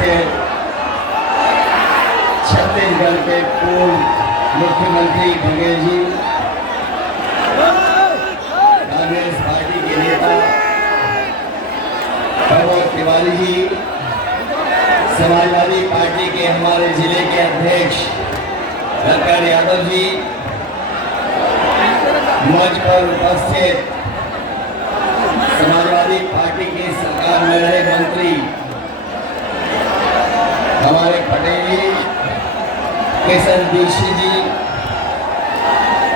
से छत्तीसगढ़ के पूर्व मुख्यमंत्री बघेल जी, कांग्रेस पार्टी के नेता प्रमोद तिवारी जी, समाजवादी पार्टी के हमारे जिले के अध्यक्ष शंकर यादव जी, मंच पर उपस्थित समाजवादी पार्टी की सरकार में रहे मंत्री हमारे पटेल जी, किशन दीक्षित जी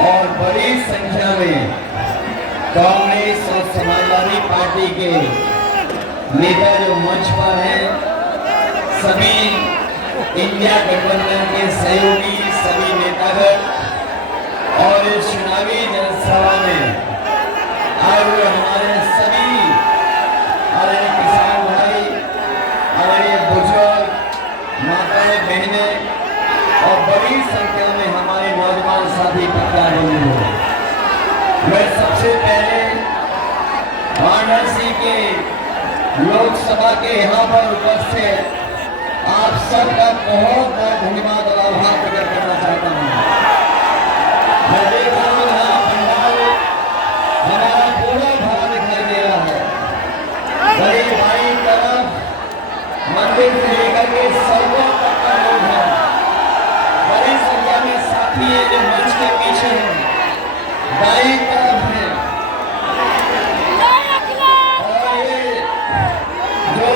और बड़ी संख्या में कांग्रेस और समाजवादी पार्टी के नेता जो मंच पर हैं, सभी इंडिया गठबंधन के सहयोगी सभी नेतागण और इस चुनावी जनसभा में आए हुए हमारे सभी हमारे किसान भाई, हमारे बुजुर्ग, माताएं, बहनें और बड़ी संख्या में हमारे नौजवान साथी पत्रकार हो। मैं सबसे पहले वाराणसी के लोकसभा के यहाँ पर उपस्थित आप सबका बहुत बहुत धन्यवाद और आभार प्रकट करना चाहता हूँ। मैं देख रहा हूँ यहाँ पंडाल हमारा पूरा भरा दिखाई दे रहा है। बड़ी बाई तरफ मंदिर से लेकर के सड़कों तक का लोग हैं। बड़ी संख्या में साथी है जो मंच के पीछे हैं, दाई तरफ है। और ये जो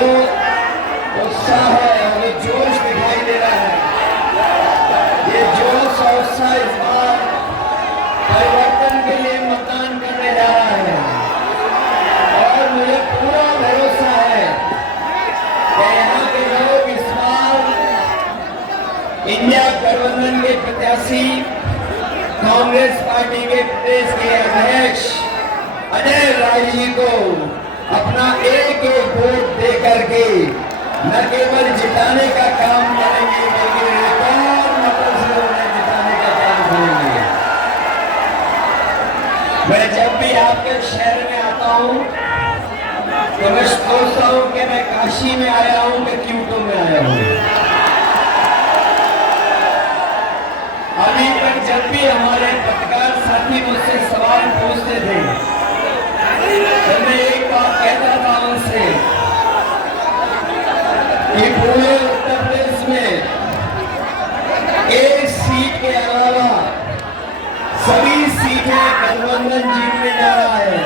उत्साह है, ये जोश दिखाई दे रहा है, ये जोश और उत्साह इस बार परिवर्तन के लिए मतदान करने जा रहा है। और मुझे पूरा भरोसा है कि यहाँ के लोग इस बार इंडिया गठबंधन के प्रत्याशी कांग्रेस पार्टी के प्रदेश के अध्यक्ष अजय राय जी को अपना एक एक वोट दे करके न केवल जिताने का काम करेंगे बल्कि रिकॉर्ड मतों से उन्हें जिताने का काम करेंगे। मैं जब भी आपके शहर में आता हूँ तो मैं सोचता हूँ कि मैं काशी में आया हूँ कि क्यूटो में आया हूँ। अभी तक जब भी हमारे पत्रकार साथी मुझसे सवाल पूछते थे तो मैं एक बात कहता था उनसे कि पूरे उत्तर प्रदेश में एक सीट के अलावा सभी सीटें गठबंधन जीतने जा रहा है।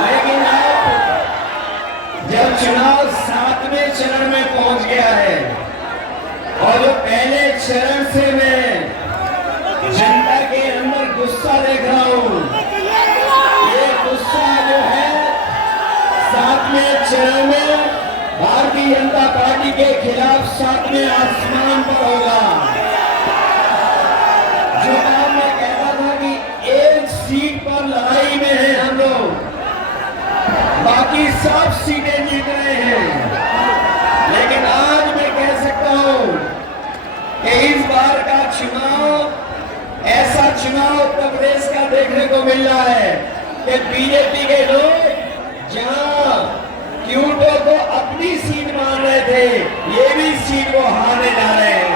लेकिन अब जब चुनाव 7वें चरण में पहुंच गया है और जो पहले चरण से मैं जनता के अंदर गुस्सा देख रहा हूं, ये गुस्सा जो है 7वें चरण में भारतीय जनता पार्टी के खिलाफ 7वें आसमान पर होगा। जो काम मैं कहता था कि एक सीट पर लड़ाई में है हम लोग, बाकी सब सीटें जीत रहे हैं। लेकिन आज मैं कह सकता हूं कि इस बार का चुनाव ऐसा चुनाव उत्तर प्रदेश का देखने को मिल रहा है कि बीजेपी के लोग जहां क्यूटो को अपनी सीट मान रहे थे, ये भी सीट को हारने जा रहे हैं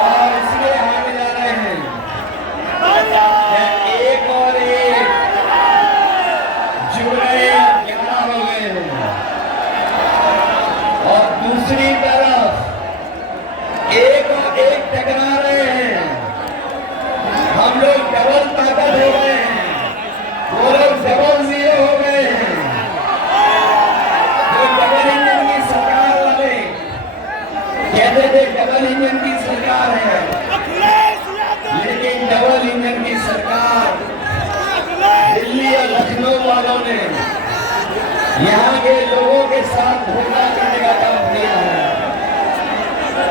और इसलिए हारने जा रहे हैं। एक और एक जुड़ गए, 11 हो गए हैं। और दूसरी तरफ एक और एक टकरा रहे हैं। हम लोग डबल ताकत हो गए हैं, वो लोग डबल जीरो हो गए हैं। जो डबल इंजन की सरकार वाले कहते थे डबल इंजन की सरकार है, लेकिन डबल इंजन की सरकार दिल्ली और लखनऊ वालों ने यहाँ के लोगों के साथ धोखा करने का काम किया है।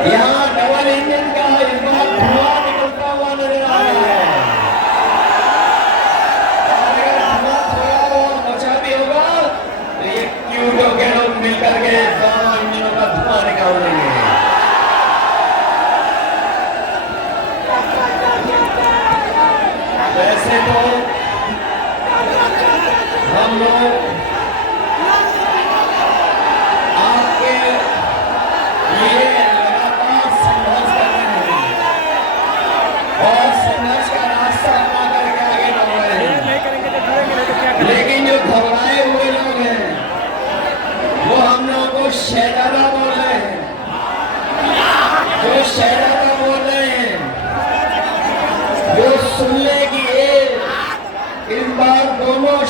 यहाँ डबल इंजन का इस बार धुआं निकलता हुआ नजर आ रहा है। और अगर धुआं थोड़ा और बचा भी होगा तो ये क्यूटो के लोग मिलकर के दोनों इंजनों का धुआं निकाल देंगे। वैसे तो हम लोग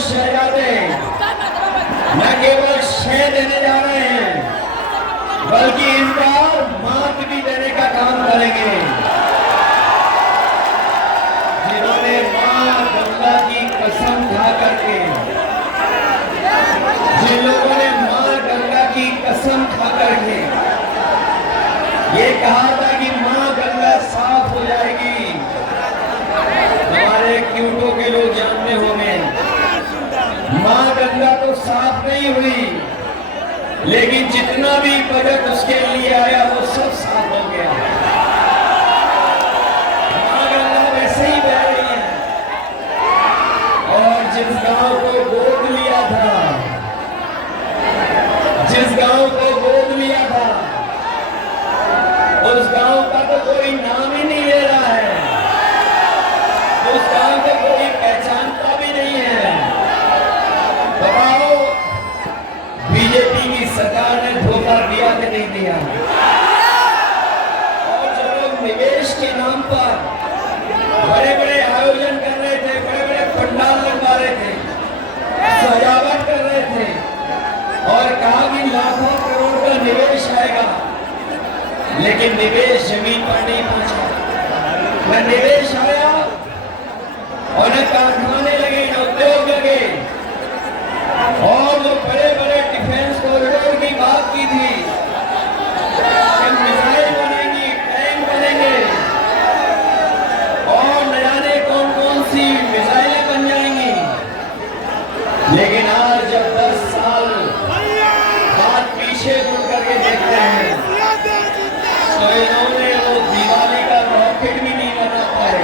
शहजादे न केवल शह देने जा रहे हैं, बल्कि इस बार मात भी देने का काम करेंगे। जिन्होंने मां गंगा की कसम खा करके, जिन लोगों ने मां गंगा की कसम खा करके ये कहा था कि मां गंगा साफ हो जाएगी, हमारे क्यूटो के लोग जानते होंगे मां गंगा तो साफ नहीं हुई, लेकिन जितना भी बजट उसके लिए आया वो सब साफ हो गया। मां गंगा वैसे ही बह रही है, और जिस गांव को गोद लिया था, जिस गांव को गोद लिया था, उस गांव का तो कोई नाम ही नहीं ले रहा है, उस गांव को कोई पहचानता भी नहीं है। बताओ बीजेपी की सरकार ने धोखा दिया कि नहीं दिया? और जो लोग निवेश के नाम पर बड़े बड़े आयोजन कर रहे थे, बड़े बड़े पंडाल लगवा रहे थे, सजावट कर रहे थे और कहा कि लाखों करोड़ का निवेश आएगा, लेकिन निवेश जमीन पर नहीं पहुंचा। न निवेश आया और न कारखाने लगे, न उद्योग लगे। और जो बड़े बड़े डिफेंस कॉरिडोर की बात की थी, मिसाइल बनेंगी, टैंक बनेंगे और न जाने कौन कौन सी मिसाइलें बन जाएंगी, लेकिन आज जब 10 साल बाद पीछे मुड़ करके देखते हैं तो इन्होंने वो दिवाली का रॉकेट भी नहीं बना पाए।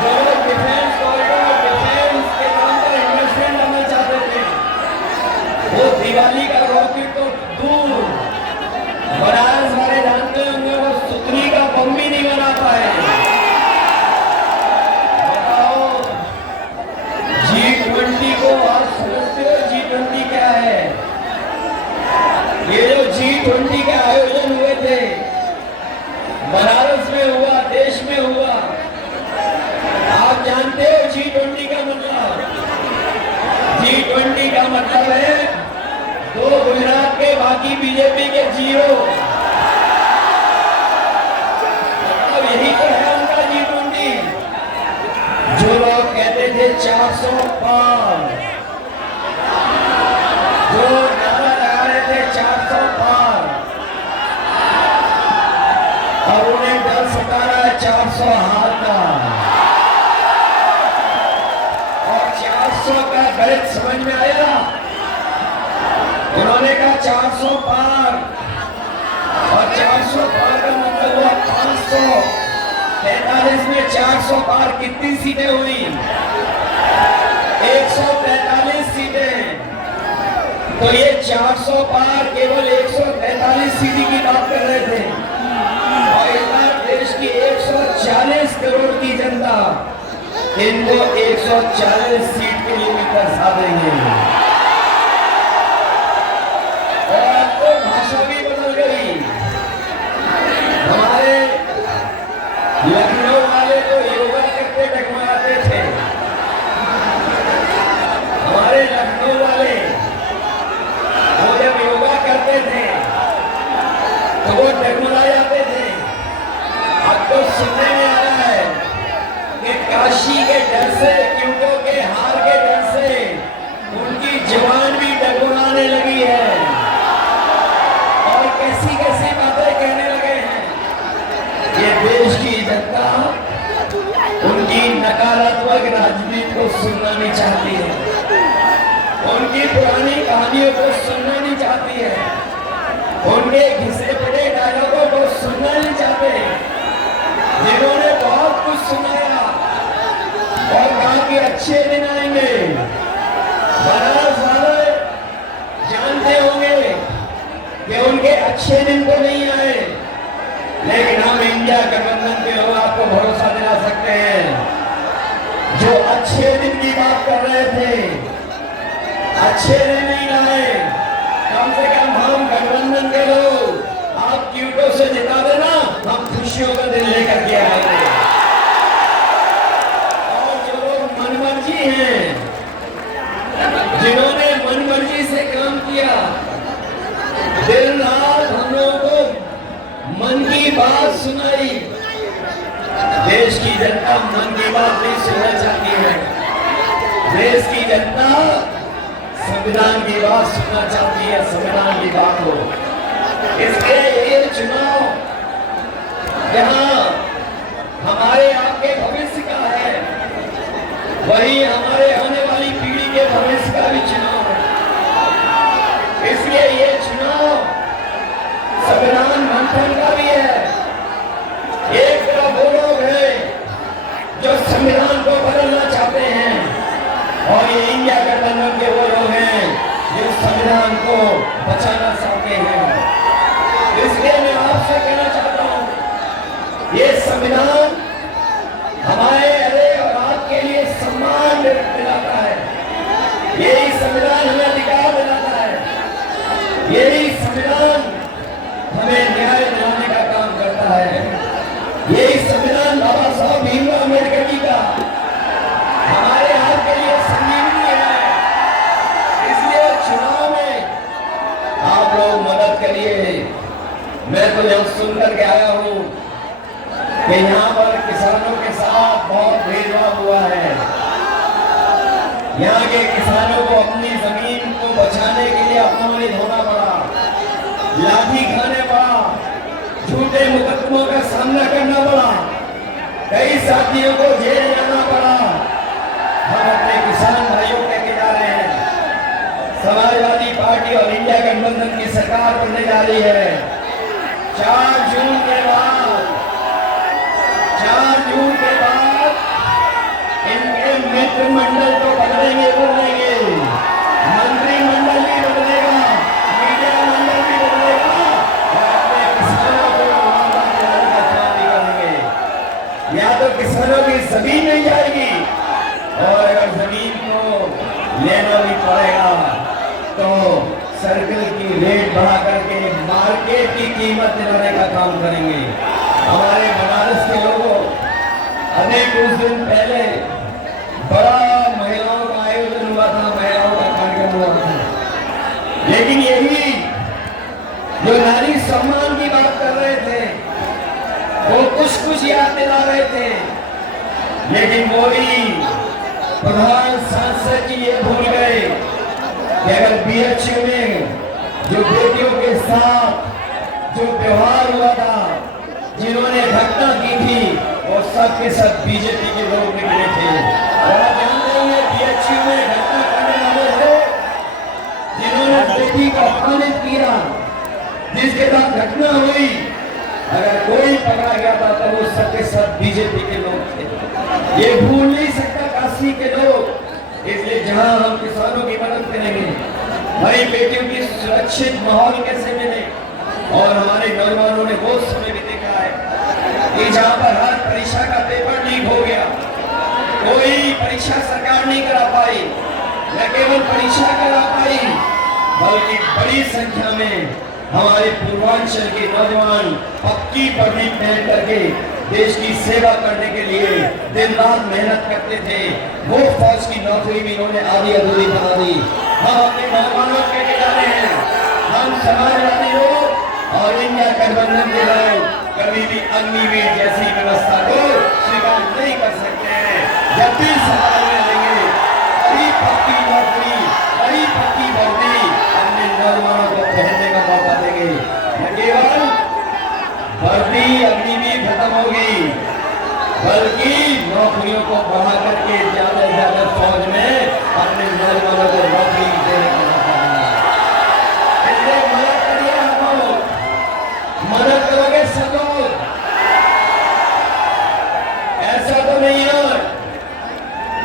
जो लोग डिफेंस कॉरिडोर, डिफेंस के नाम पर इन्वेस्टमेंट करना चाहते थे, वो दिवाली का रॉकेट तो दूर, बनारस वाले जानते होंगे वो सुतली का बम भी नहीं बना पाए। बताओ G20 को आज समझते हो G20 क्या है? ये जो G20 के आयोजन हुए थे, बनारस में हुआ, देश में हुआ, आप जानते हो G20 का मतलब? G20 का मतलब है 2 गुजरात के, बाकी बीजेपी के 0। अब यही तो है उनका G20। जो लोग कहते थे 400 पार, जो नारा लगा रहे थे 400 पार, और उन्हें डर सता रहा है 400 हार का, और 400 का गणित समझ में आया। उन्होंने कहा 400 पार, और 400 पार का मतलब हुआ 543 में 400 पार कितनी सीटें हुई? 143 सीटें। तो ये 400 पार केवल 143 सीटें की बात कर रहे थे, और इस बार देश की 140 करोड़ की जनता इनको 140 सीट के लिए तरसा देंगे। और अब तो भाषा भी बदल गई। हमारे लखनऊ वाले तो योगा करते डगमगाते थे, हमारे लखनऊ वाले वो जब योगा करते थे तो वो डगमगा जाते थे। अब तो सुनने में आ रहा है कि काशी के डर से, क्यूटो के हार के डर से उनकी जवान भी डगमगाने लगी है, और कैसी कैसी बातें कहने लगे हैं। ये देश की जनता उनकी नकारात्मक राजनीति को सुनना नहीं चाहती है, उनकी पुरानी कहानियों को सुनना नहीं चाहती है, उनके घिसे पड़े डायलॉगों को सुनना नहीं चाहते, जिन्होंने बहुत कुछ सुनाया और कहा कि अच्छे दिन आएंगे। बनारस वाले जानते होंगे कि उनके अच्छे दिन तो नहीं आए, लेकिन हम इंडिया गठबंधन के लोग आपको भरोसा दिला सकते हैं, जो अच्छे दिन की बात कर रहे थे, अच्छे दिन नहीं आए। कम से कम हम गठबंधन के लोग आप क्यूटो से जिता देना, हम खुशियों का दिन लेकर के आएंगे। और जो लोग मनमर्जी हैं बात सुनाई। देश की जनता मन की बात नहीं सुनना चाहती है। देश की जनता संविधान की बात सुनना चाहती है, संविधान की बात हो। इसलिए ये चुनाव जहां हमारे आपके भविष्य का है, वही हमारे आने वाली पीढ़ी के भविष्य का भी चुनाव है। इसलिए ये चुनाव संविधान मंथन का भी है। एक तरफ वो लोग हैं जो संविधान को बदलना चाहते हैं, और ये इंडिया गठबंधन के वो लोग हैं जो संविधान को बचाना चाहते हैं। इसलिए मैं आपसे कहना चाहता हूं, ये संविधान हमारे अरे और आपके लिए सम्मान दिलाता है। यही संविधान हमें अधिकार दिलाता है। यही संविधान हमें न्याय दिलाने का काम करता है। यही संविधान बाबा साहब भीमराव अम्बेडकर जी का हमारे आपके लिए संजीवनी है। इसलिए चुनाव में आप लोग मदद करिए। मैं तो यहां सुनकर के आया हूं कि यहाँ पर किसानों के साथ बहुत भेदभाव हुआ है। यहाँ के किसानों को अपनी जमीन को बचाने के लिए अपमानित होना पड़ा, लाठी खाने पड़ा, झूठे मुकदमों का सामना करना पड़ा, कई साथियों को जेल जाना पड़ा। हम अपने किसान भाइयों कहके जा रहे हैं, समाजवादी पार्टी और इंडिया गठबंधन की सरकार बनने जा रही है। 4 जून के बाद इनके मित्रमंडल को बदलेंगे, मंत्रिमंडल भी बदलेगा, मीडिया मंडल भी बदलेगा, और अपने किसानों को मुआवजा दिलाने का काम भी करेंगे। या तो किसानों की जमीन नहीं जाएगी, और अगर जमीन को लेना भी पड़ेगा तो सर्कल की रेट बढ़ा करके मार्केट की कीमत दिलाने का काम करेंगे। हमारे बनारस के लोगों अभी कुछ दिन पहले बड़ा महिलाओं का आयोजन हुआ था, महिलाओं का कार्यक्रम हुआ था। लेकिन यही जो नारी सम्मान की बात कर रहे थे, वो कुछ याद दिला रहे थे, लेकिन मोदी प्रधान सांसद जी ये भूल गए कि अगर बीएचयू में जो बेटियों के साथ जो व्यवहार हुआ था, जिन्होंने घटना की थी, वो सबके सब बीजेपी के लोग निकले थे। और आप जानते हैं बीएचयू में घटना करने वाले थे जिन्होंने बेटी को अपमानित किया, जिसके साथ घटना हुई, अगर कोई पकड़ा गया था तो वो सबके सब बीजेपी के लोग थे। ये भूल नहीं सकता काशी के लोग। इसलिए जहां हम किसानों की मदद करेंगे, हमारी बेटियों की सुरक्षित माहौल कैसे मिले, और हमारे नौजवानों ने वो समय भी देखा है कि जहां पर हर परीक्षा का पेपर लीक हो गया, कोई परीक्षा सरकार नहीं करा पाई, न केवल परीक्षा करा पाई, बल्कि बड़ी संख्या में हमारे पूर्वांचल के नौजवान पक्की वर्दी पहन करके देश की सेवा करने के लिए दिन रात मेहनत करते थे। वो फौज की नौकरी भी उन्होंने आधी अधूरी बना दी। हम अपने नौजवानों के जा रहे हैं, हम समाजवादी लोग और इंडिया गठबंधन के लोग कभी भी अग्निवीर जैसी व्यवस्था को स्वीकार नहीं कर सकते हैं। जब भी समाज में लेंगे बड़ी पक्की नौकरी, बड़ी पक्की वर्दी अपने नौजवानों को पहनने का मौका देंगे। न केवल वर्दी अग्निवीर खत्म होगी, बल्कि नौकरियों को बढ़ा करके ज्यादा से ज्यादा फौज में अपने नौजवानों को नौकरी देने का मौका मिला। इसलिए मदद करिए, आप मदद करोगे सब लोग। ऐसा तो नहीं है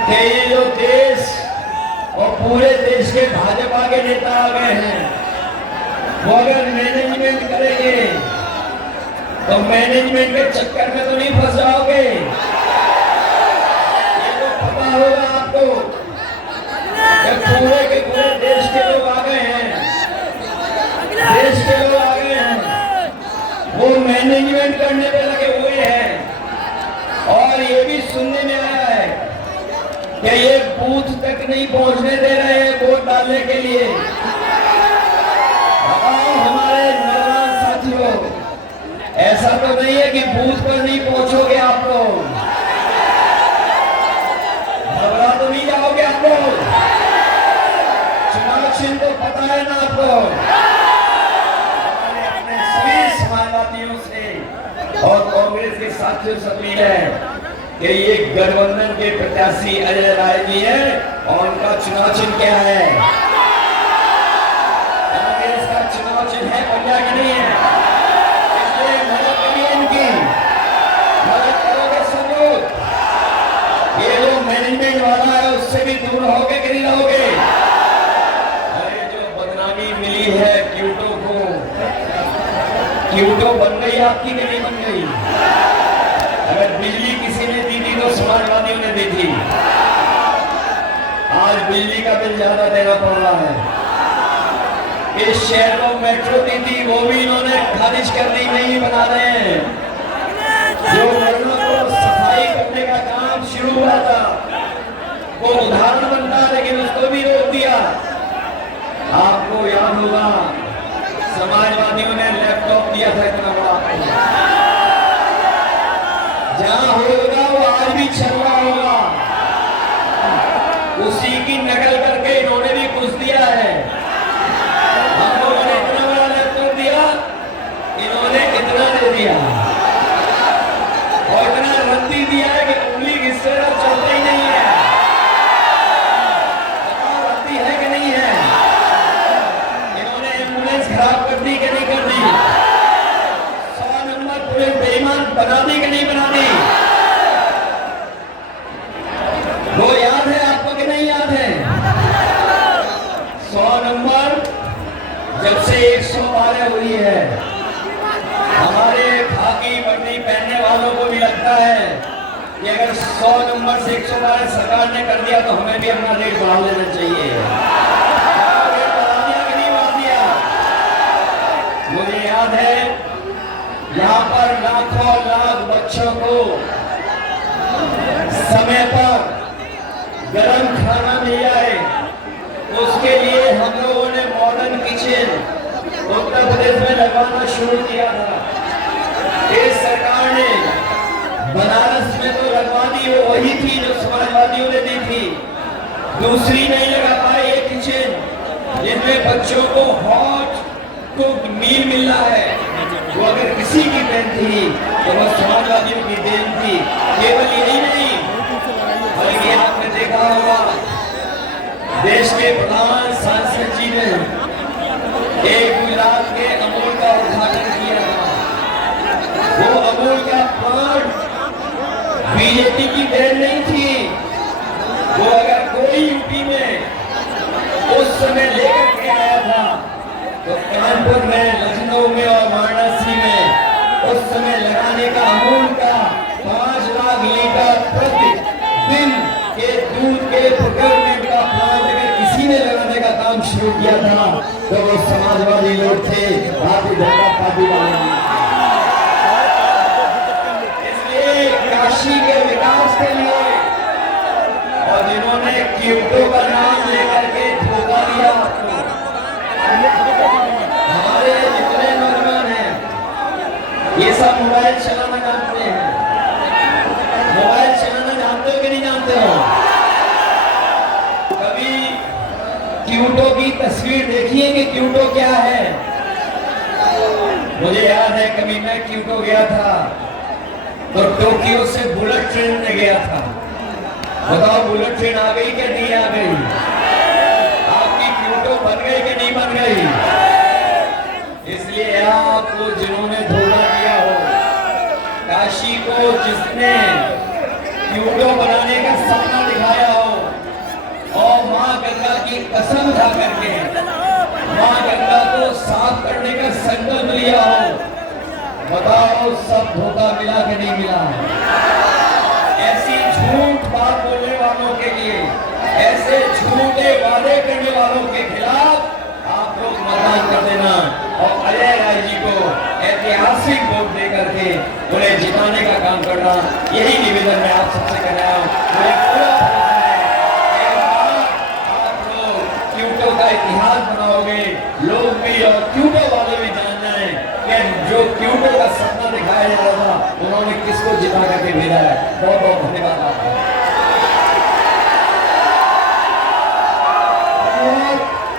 कि ये जो देश और पूरे देश के भाजपा के नेता आ गए हैं, वो अगर मैनेजमेंट करेंगे तो मैनेजमेंट के चक्कर में तो नहीं फंस जाओगे। ये तो पता होगा आपको कि पूरे के पूरे देश के लोग आ गए हैं, देश के लोग आ गए हैं, वो मैनेजमेंट करने पे लगे हुए हैं। और ये भी सुनने में आया है कि ये बूथ तक नहीं पहुंचने दे रहे हैं वोट डालने के लिए। हमारे नौजवान साथियों, ऐसा तो नहीं है कि बूथ पर नहीं पहुंचोगे आप लोग, घबरा तो नहीं जाओगे आप लोग? चुनाव चिन्ह तो पता है ना आपको? अपने सभी समाजवादियों से और कांग्रेस के साथियों से अपील है कि ये गठबंधन के प्रत्याशी अजय राय जी है और उनका चुनाव चिन्ह क्या है? कांग्रेस का चुनाव चिन्ह है पंजा की नहीं है। इसलिए मदद करिए इनकी, मदद करोगे सबूत। ये जो मैनेजमेंट वाला है उससे भी दूर रहोगे कि नहीं रहोगे? अरे जो बदनामी मिली है क्यूटो को, क्यूटो बन गई आपकी कि नहीं बन गई? अगर बिजली किसी ने दी थी तो समाजवादियों ने दी थी। आज बिजली का बिल ज्यादा देना पड़ रहा है। इस शहर को मेट्रो दी थी, वो भी इन्होंने खारिज कर दी, नहीं बना रहे हैं। जो लोगों को सफाई करने का काम शुरू हुआ था वो उदाहरण बनता, लेकिन उसको भी रोक दिया। आपको याद होगा समाजवादियों ने लैपटॉप दिया था इतना बड़ा, जहां होगा वो आज भी चल रहा होगा। उसी की नकल करके इन्होंने भी कुछ दिया है। हम लोगों ने इतना बड़ा लैपटॉप दिया, इन्होंने इतना दे दिया और इतना रद्दी दिया है कि उंगली घिससे चलते ही नहीं है। रद्दी है कि नहीं है? इन्होंने एम्बुलेंस खराब कर दी कि नहीं कर दी? 100 नंबर पुलिस बेईमान बना दी कि नहीं बना दी? वो याद है आपको कि नहीं याद है? 100 नंबर जब से 112 हुई है, हमारे खाकी वर्दी पहनने वालों को भी लगता है कि अगर 100 नंबर से 112 सरकार ने कर दिया तो हमें भी अपना रेट बढ़ा लेना चाहिए। बढ़ा दिया कि नहीं बढ़ा दिया? मुझे याद है यहाँ पर लाखों लाख बच्चों को समय पर गरम खाना मिल जाए, उसके लिए हम लोगों ने मॉडर्न किचन उत्तर प्रदेश में लगवाना शुरू किया था। इस सरकार ने बनारस में तो लगवा दी, वो वही थी जो समाजवादियों ने दी थी। दूसरी नहीं लगा पाए ये किचन जिसमें बच्चों को हॉट कुक मील मिल रहा है। वो अगर किसी की देन थी तो वो समाजवादियों की देन थी। केवल यही नहीं, बल्कि आपने देखा होगा देश के प्रधान सांसद जी ने एक गुजरात के अमूल का उद्घाटन किया था। वो अमूल का प्लांट बीजेपी की देन नहीं थी। वो अगर कोई यूपी में उस समय लेकर के आया था तो कानपुर में, लखनऊ में और वाराणसी में उस समय लगाने का अमूल का 5 लाख लीटर प्रति दिन के दूध के प्रोक्योरमेंट का प्लांट अगर किसी ने लगाने का काम शुरू किया था तो वो समाजवादी लोग थे, भारतीय जनता पार्टी वाले। इसलिए काशी के विकास के लिए और जिन्होंने क्यूटो का नाम लेकर के धोखा दिया, हमारे जितने नौजवान हैं ये सब मोबाइल चलाना जानते हैं। मोबाइल चलाना जानते हो कि नहीं जानते हो? कभी क्यूटो की तस्वीर देखी है कि क्यूटो क्या है? मुझे याद है कभी मैं क्यूटो गया था तो टोक्यो से बुलेट ट्रेन में गया था। बताओ बुलेट ट्रेन आ गई कि नहीं आ गई? आपकी क्यूटो बन गई कि नहीं बन गई? इसलिए आपको जिन्होंने धोखा दिया हो, काशी को जिसने क्यूटो बनाने का सपना दिखाया हो और मां गंगा की कसम खा करके मां गंगा को साफ करने का संकल्प लिया हो, बताओ सब धोखा मिला कि नहीं मिला? ऐसी झूठ बात बोलने वालों के लिए, ऐसे झूठे वादे करने वालों के खिलाफ आप लोग मतदान कर देना और अजय राय जी को ऐतिहासिक वोट दे करके उन्हें जिताने का काम करना, यही निवेदन मैं आप सबसे कर रहा हूँ। मुझे पूरा भरोसा है आप लोग क्यूटो का इतिहास बनाओगे, लोग भी और क्यूटो वाले भी जानना है कि जो क्यूटो का सपना दिखा बताया जा रहा था उन्होंने किसको जिता करके भेजा है। बहुत बहुत धन्यवाद आपका।